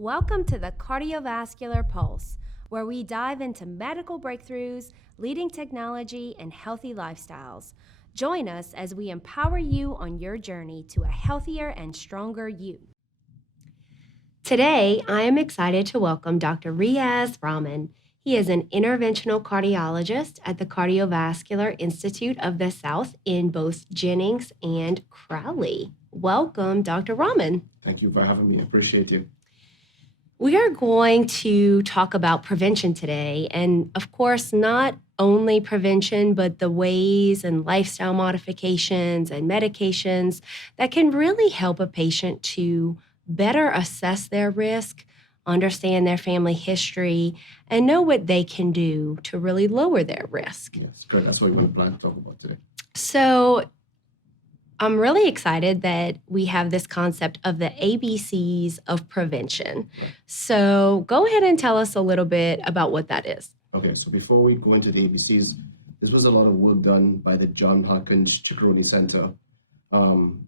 Welcome to the Cardiovascular Pulse, where we dive into medical breakthroughs, leading technology, and healthy lifestyles. Join us as we empower you on your journey to a healthier and stronger you. Today, I am excited to welcome Dr. Riaz Rahman. He is an interventional cardiologist at the Cardiovascular Institute of the South in both Jennings and Crowley. Welcome, Dr. Rahman. Thank you for having me. I appreciate you. We are going to talk about prevention today, and of course, not only prevention, but the ways and lifestyle modifications and medications that can really help a patient to better assess their risk, understand their family history, and know what they can do to really lower their risk. Yes, good. That's what we want to plan to talk about today. So I'm really excited that we have this concept of the ABCs of prevention. Right. So go ahead and tell us a little bit about what that is. Okay, so before we go into the ABCs, this was a lot of work done by the Hopkins Ciccarone Center.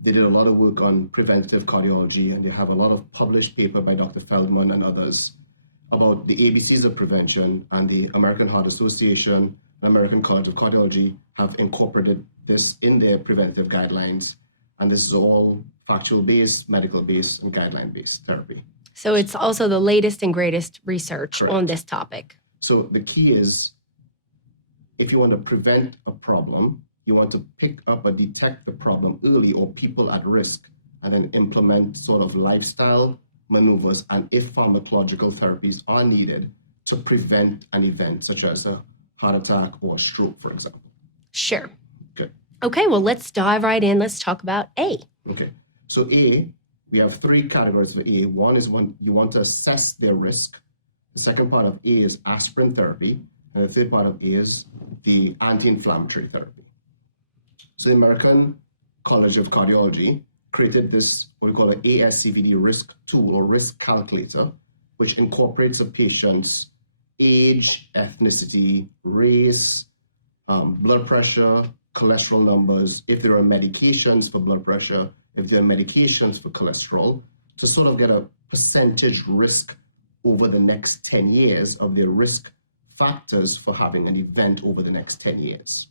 They did a lot of work on preventative cardiology, and they have a lot of published paper by Dr. Feldman and others about the ABCs of prevention, and the American Heart Association and American College of Cardiology have incorporated this in their preventive guidelines, and this is all factual-based, medical-based, and guideline-based therapy. So it's also the latest and greatest research Correct. on this topic. So the key is, if you want to prevent a problem, you want to pick up or detect the problem early or people at risk, and then implement sort of lifestyle maneuvers and if pharmacological therapies are needed to prevent an event such as a heart attack or stroke, for example. Sure. Okay. Okay, well, let's dive right in. Let's talk about A. Okay. So A, we have three categories for A. One is when you want to assess their risk. The second part of A is aspirin therapy. And the third part of A is the anti-inflammatory therapy. So the American College of Cardiology created this, what we call an ASCVD risk tool or risk calculator, which incorporates a patient's age, ethnicity, race, blood pressure, cholesterol numbers, if there are medications for blood pressure, if there are medications for cholesterol, to sort of get a percentage risk over the next 10 years of their risk factors for having an event over the next 10 years.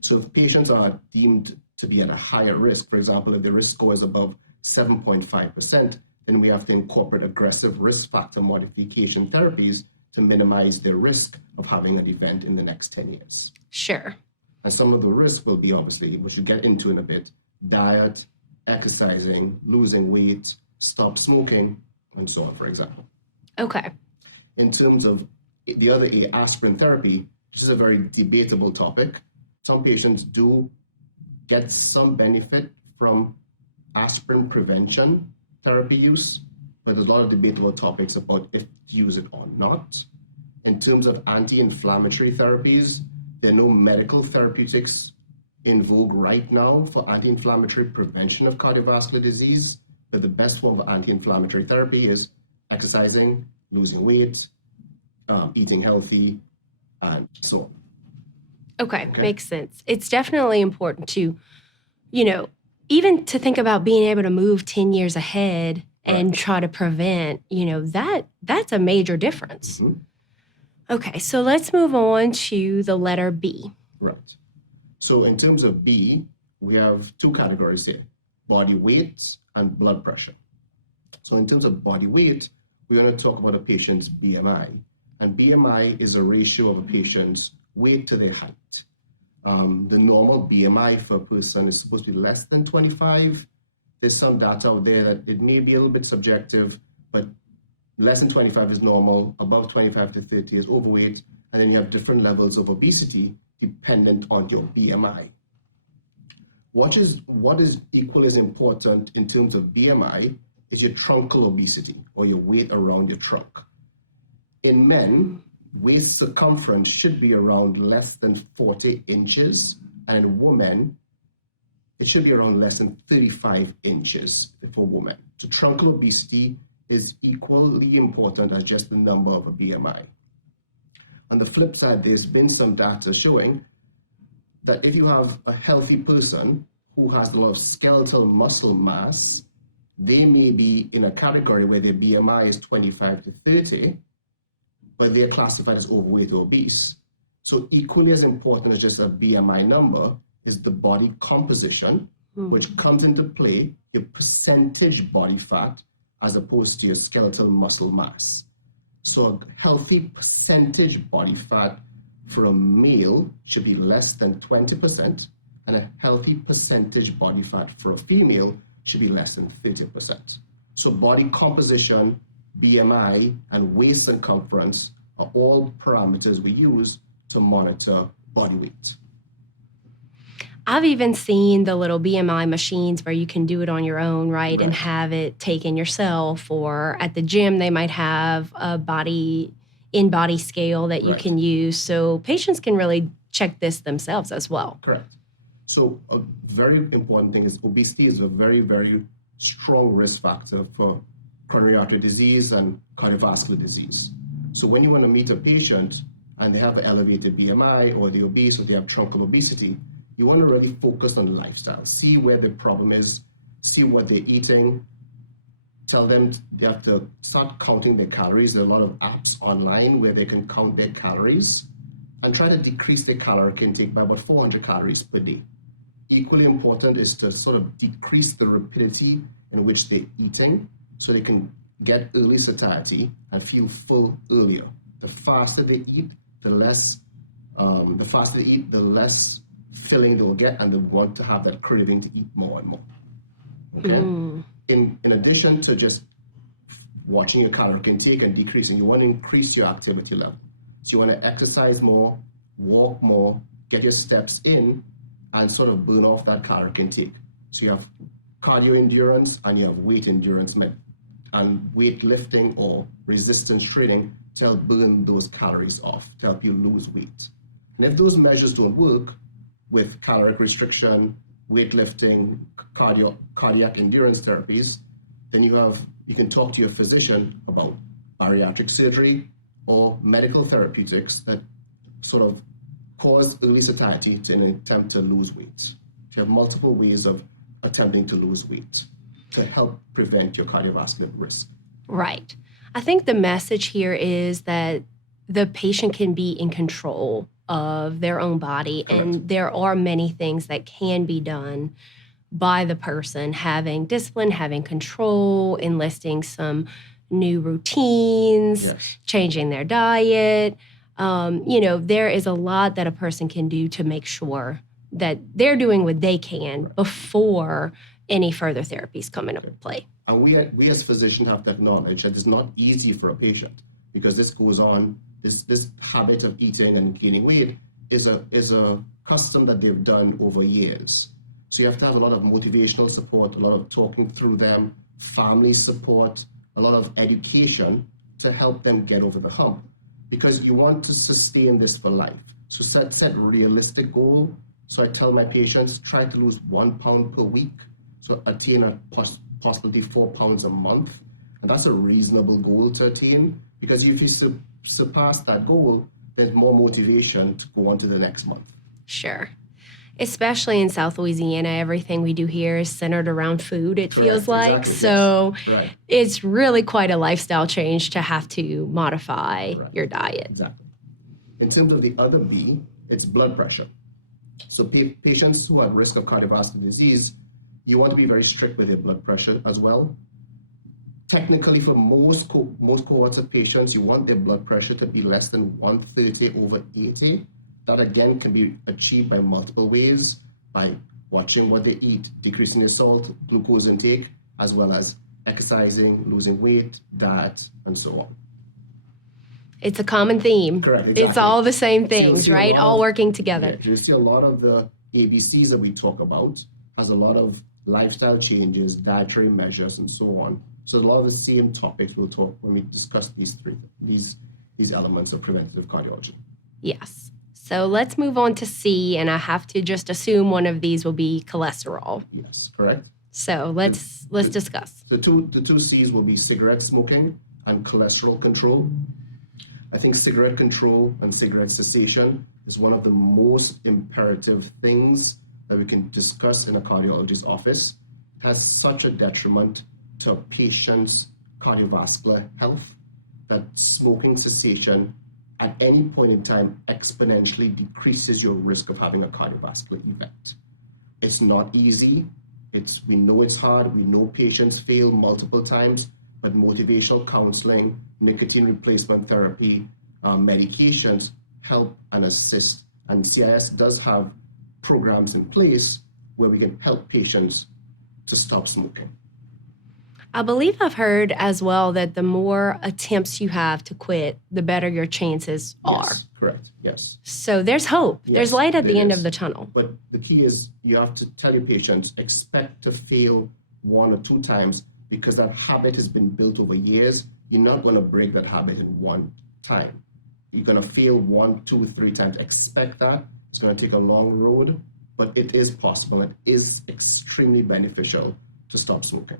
So if patients are deemed to be at a higher risk, for example, if the risk score is above 7.5%, then we have to incorporate aggressive risk factor modification therapies to minimize their risk of having an event in the next 10 years. Sure. And some of the risks will be, obviously, which we'll get into in a bit, diet, exercising, losing weight, stop smoking, and so on, for example. Okay. In terms of the other A, aspirin therapy, which is a very debatable topic, some patients do get some benefit from aspirin prevention therapy use, but there's a lot of debatable topics about if to use it or not. In terms of anti-inflammatory therapies, there are no medical therapeutics in vogue right now for anti-inflammatory prevention of cardiovascular disease, but the best form of anti-inflammatory therapy is exercising, losing weight, eating healthy, and so on. Okay, makes sense. It's definitely important to, even to think about being able to move 10 years ahead and try to prevent, that's a major difference. Mm-hmm. Okay, so let's move on to the letter B. Right. So in terms of B, we have two categories here, body weight and blood pressure. So in terms of body weight, we're going to talk about a patient's BMI. And BMI is a ratio of a patient's weight to their height. The normal BMI for a person is supposed to be less than 25. There's some data out there that it may be a little bit subjective, but less than 25 is normal, above 25 to 30 is overweight, and then you have different levels of obesity dependent on your BMI. What is equally as important in terms of BMI is your truncal obesity, or your weight around your trunk. In men, waist circumference should be around less than 40 inches, and in women, it should be around less than 35 inches for women. So truncal obesity is equally important as just the number of a BMI. On the flip side, there's been some data showing that if you have a healthy person who has a lot of skeletal muscle mass, they may be in a category where their BMI is 25 to 30, but they're classified as overweight or obese. So equally as important as just a BMI number is the body composition, which comes into play your percentage body fat as opposed to your skeletal muscle mass. So a healthy percentage body fat for a male should be less than 20%, and a healthy percentage body fat for a female should be less than 30%. So body composition, BMI, and waist circumference are all parameters we use to monitor body weight. I've even seen the little BMI machines where you can do it on your own, right? And have it taken yourself, or at the gym, they might have a in-body scale that you can use. So patients can really check this themselves as well. Correct. So a very important thing is obesity is a very, very strong risk factor for coronary artery disease and cardiovascular disease. So when you want to meet a patient and they have an elevated BMI, or they're obese, or they have truncal obesity, you want to really focus on lifestyle, see where the problem is, see what they're eating, tell them they have to start counting their calories. There are a lot of apps online where they can count their calories and try to decrease their caloric intake by about 400 calories per day. Equally important is to sort of decrease the rapidity in which they're eating so they can get early satiety and feel full earlier. The faster they eat, the less filling they'll get, and they want to have that craving to eat more and more. Okay? In addition to just watching your caloric intake and decreasing, you want to increase your activity level. So you want to exercise more, walk more, get your steps in, and sort of burn off that caloric intake. So you have cardio endurance and you have weight endurance, and weightlifting or resistance training to help burn those calories off, to help you lose weight. And if those measures don't work, with caloric restriction, weightlifting, cardiac endurance therapies, then you can talk to your physician about bariatric surgery or medical therapeutics that sort of cause early satiety in an attempt to lose weight. So you have multiple ways of attempting to lose weight to help prevent your cardiovascular risk. Right. I think the message here is that the patient can be in control of their own body. Correct. And there are many things that can be done by the person, having discipline, having control, enlisting some new routines, changing their diet. There is a lot that a person can do to make sure that they're doing what they can before any further therapies come into play. And we as physicians have to acknowledge that it's not easy for a patient, because this goes on. This habit of eating and gaining weight is a custom that they've done over years. So you have to have a lot of motivational support, a lot of talking through them, family support, a lot of education to help them get over the hump, because you want to sustain this for life. So set realistic goal. So I tell my patients, try to lose 1 pound per week. So attain a possibly 4 pounds a month. And that's a reasonable goal to attain, because if you surpass that goal, there's more motivation to go on to the next month. Sure. Especially in South Louisiana, everything we do here is centered around food, it feels like. Exactly, so yes. It's really quite a lifestyle change to have to modify your diet. Exactly. In terms of the other B, it's blood pressure. So patients who are at risk of cardiovascular disease, you want to be very strict with their blood pressure as well. Technically, for most cohorts of patients, you want their blood pressure to be less than 130/80. That, again, can be achieved by multiple ways, by watching what they eat, decreasing their salt, glucose intake, as well as exercising, losing weight, diet, and so on. It's a common theme. Correct, exactly. It's all the same things, right? All working together. Yeah, you see a lot of the ABCs that we talk about has a lot of lifestyle changes, dietary measures, and so on. So a lot of the same topics we'll talk when we discuss these elements of preventative cardiology. Yes. So let's move on to C, and I have to just assume one of these will be cholesterol. Yes, correct. So let's discuss. The two C's will be cigarette smoking and cholesterol control. I think cigarette control and cigarette cessation is one of the most imperative things that we can discuss in a cardiologist's office. It has such a detriment to a patient's cardiovascular health, that smoking cessation at any point in time exponentially decreases your risk of having a cardiovascular event. It's not easy. We know it's hard. We know patients fail multiple times, but motivational counseling, nicotine replacement therapy, medications help and assist. And CIS does have programs in place where we can help patients to stop smoking. I believe I've heard as well that the more attempts you have to quit, the better your chances are. Yes, correct. Yes. So there's hope. Yes, there's light at the end is. of the tunnel. But the key is you have to tell your patients, expect to fail 1 or 2 times, because that habit has been built over years. You're not going to break that habit in one time. You're going to fail 1, 2, 3 times. Expect that. It's going to take a long road, but it is possible. It is extremely beneficial to stop smoking.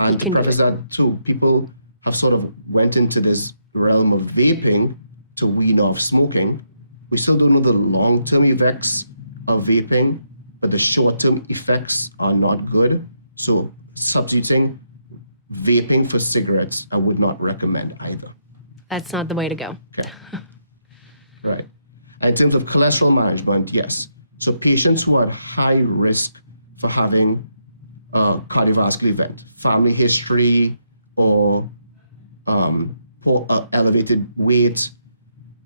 And to preface that too, people have sort of went into this realm of vaping to wean off smoking. We still don't know the long-term effects of vaping, but the short-term effects are not good. So substituting vaping for cigarettes, I would not recommend either. That's not the way to go. Okay. Right. And in terms of cholesterol management, yes. So patients who are at high risk for having a cardiovascular event, family history, or elevated weight,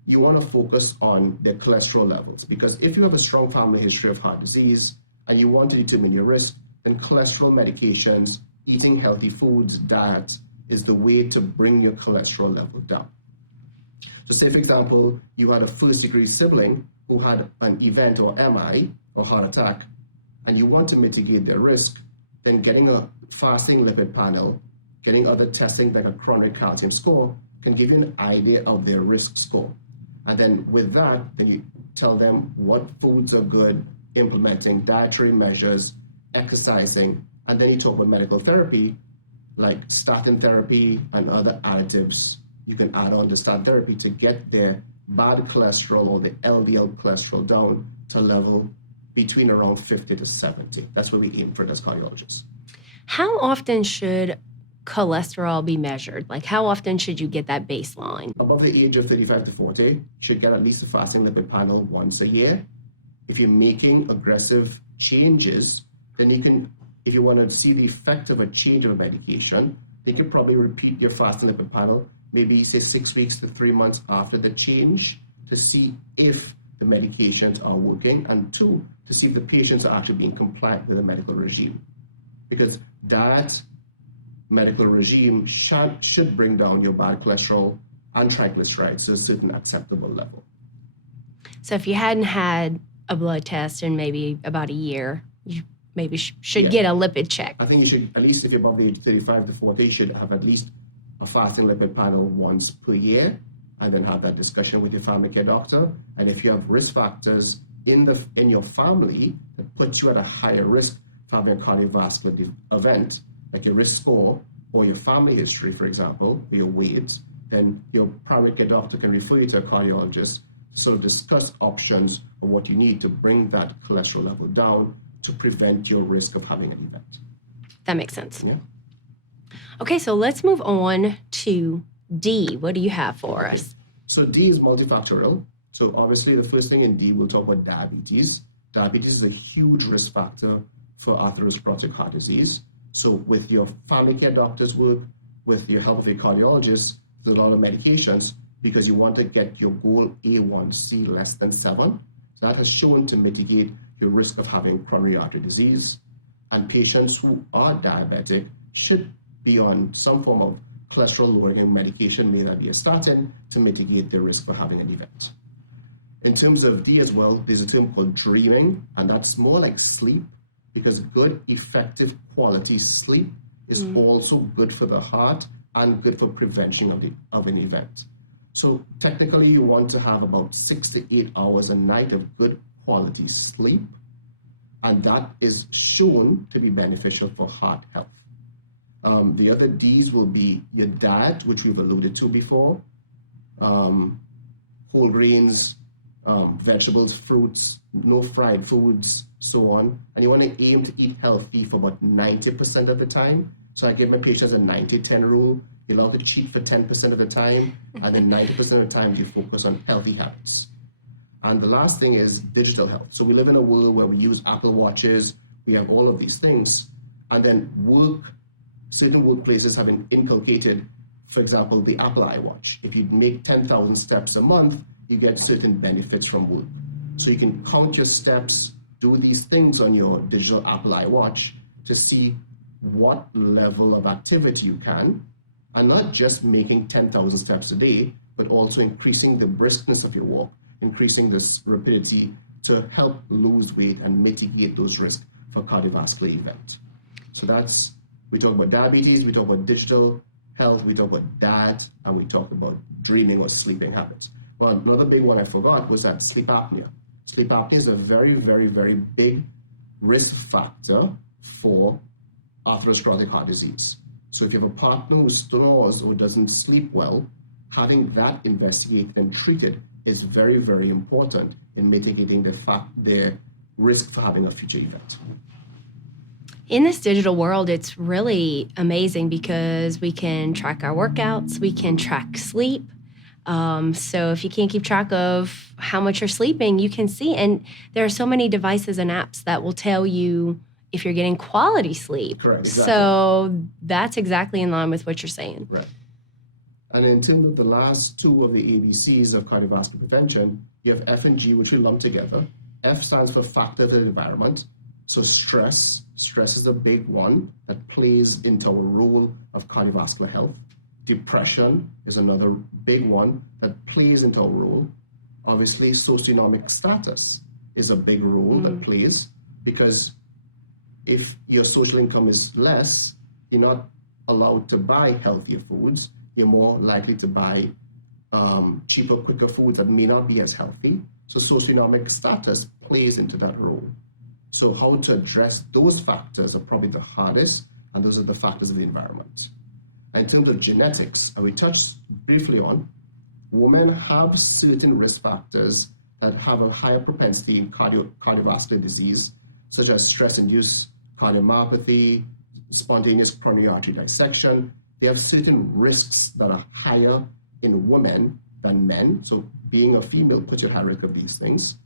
you want to focus on their cholesterol levels, because if you have a strong family history of heart disease and you want to determine your risk, then cholesterol medications, eating healthy foods, diet is the way to bring your cholesterol level down. So say, for example, you had a first-degree sibling who had an event or MI or heart attack, and you want to mitigate their risk, then getting a fasting lipid panel, getting other testing like a coronary calcium score can give you an idea of their risk score. And then with that, then you tell them what foods are good, implementing dietary measures, exercising, and then you talk about medical therapy, like statin therapy and other additives you can add on to statin therapy to get their bad cholesterol or the LDL cholesterol down to a level between around 50 to 70. That's what we aim for as cardiologists. How often should cholesterol be measured? Like, how often should you get that baseline? Above the age of 35 to 40, you should get at least a fasting lipid panel once a year. If you're making aggressive changes, then you can, if you want to see the effect of a change of a medication, you can probably repeat your fasting lipid panel, maybe say 6 weeks to 3 months after the change, to see if the medications are working, and 2, to see if the patients are actually being compliant with the medical regime. Because that medical regime should bring down your bad cholesterol and triglycerides to a certain acceptable level. So if you hadn't had a blood test in maybe about a year, you maybe should get a lipid check. I think you should, at least if you're above the age of 35 to 40, you should have at least a fasting lipid panel once per year, and then have that discussion with your family care doctor. And if you have risk factors in your family that puts you at a higher risk for having a cardiovascular event, like your risk score or your family history, for example, or your weight, then your primary care doctor can refer you to a cardiologist to sort of discuss options of what you need to bring that cholesterol level down to prevent your risk of having an event. That makes sense. Yeah. Okay, so let's move on to D. What do you have for us? So D is multifactorial. So obviously the first thing in D, we'll talk about diabetes. Diabetes is a huge risk factor for atherosclerotic heart disease. So with your family care doctor's work, with your help of a cardiologist, there's a lot of medications because you want to get your goal A1C less than 7. So that has shown to mitigate your risk of having coronary artery disease. And patients who are diabetic should be on some form of cholesterol-lowering medication, may that be a statin, to mitigate their risk for having an event. In terms of D as well, there's a term called dreaming, and that's more like sleep, because good, effective quality sleep is also good for the heart and good for prevention of an event. So technically, you want to have about 6 to 8 hours a night of good quality sleep, and that is shown to be beneficial for heart health. The other D's will be your diet, which we've alluded to before, whole grains, vegetables, fruits, no fried foods, so on. And you want to aim to eat healthy for about 90% of the time. So I give my patients a 90-10 rule. You're allowed to cheat for 10% of the time, and then 90% of the time you focus on healthy habits. And the last thing is digital health. So we live in a world where we use Apple Watches, we have all of these things, and then certain workplaces have inculcated, for example, the Apple iWatch. If you make 10,000 steps a month, you get certain benefits from work. So you can count your steps, do these things on your digital Apple iWatch to see what level of activity you can, and not just making 10,000 steps a day, but also increasing the briskness of your walk, increasing this rapidity to help lose weight and mitigate those risks for cardiovascular event. So we talk about diabetes, we talk about digital health, we talk about diet, and we talk about dreaming or sleeping habits. Well, another big one I forgot was that sleep apnea. Sleep apnea is a very, very, very big risk factor for atherosclerotic heart disease. So if you have a partner who snores or doesn't sleep well, having that investigated and treated is very, very important in mitigating the risk for having a future event. In this digital world, it's really amazing because we can track our workouts, we can track sleep. So if you can't keep track of how much you're sleeping, you can see. And there are so many devices and apps that will tell you if you're getting quality sleep. Correct, exactly. So that's exactly in line with what you're saying. Right. And in terms of the last two of the ABCs of cardiovascular prevention, you have F and G, which we lump together. F stands for factor of the environment. So stress is a big one that plays into our role of cardiovascular health. Depression is another big one that plays into our role. Obviously, socioeconomic status is a big role that plays, because if your social income is less, you're not allowed to buy healthier foods. You're more likely to buy cheaper, quicker foods that may not be as healthy. So socioeconomic status plays into that role. So how to address those factors are probably the hardest, and those are the factors of the environment. And in terms of genetics, and we touched briefly on, women have certain risk factors that have a higher propensity in cardiovascular disease, such as stress-induced cardiomyopathy, spontaneous coronary artery dissection. They have certain risks that are higher in women than men. So being a female puts you at high risk of these things.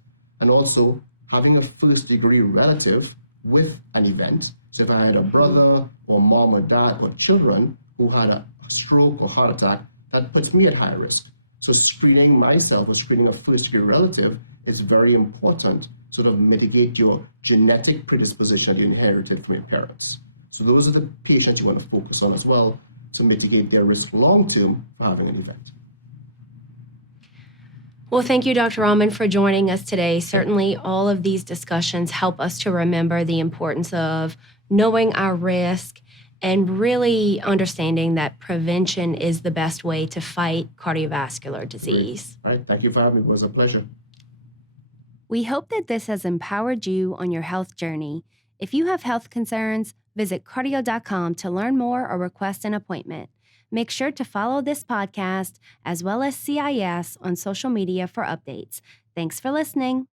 And also having a first-degree relative with an event. So if I had a brother or mom or dad or children who had a stroke or heart attack, that puts me at high risk. So screening myself or screening a first-degree relative is very important, sort of mitigate your genetic predisposition you inherited from your parents. So those are the patients you want to focus on as well to mitigate their risk long-term for having an event. Well, thank you, Dr. Rahman, for joining us today. Certainly, all of these discussions help us to remember the importance of knowing our risk and really understanding that prevention is the best way to fight cardiovascular disease. All right, thank you for having me. It was a pleasure. We hope that this has empowered you on your health journey. If you have health concerns, visit cardio.com to learn more or request an appointment. Make sure to follow this podcast as well as CIS on social media for updates. Thanks for listening.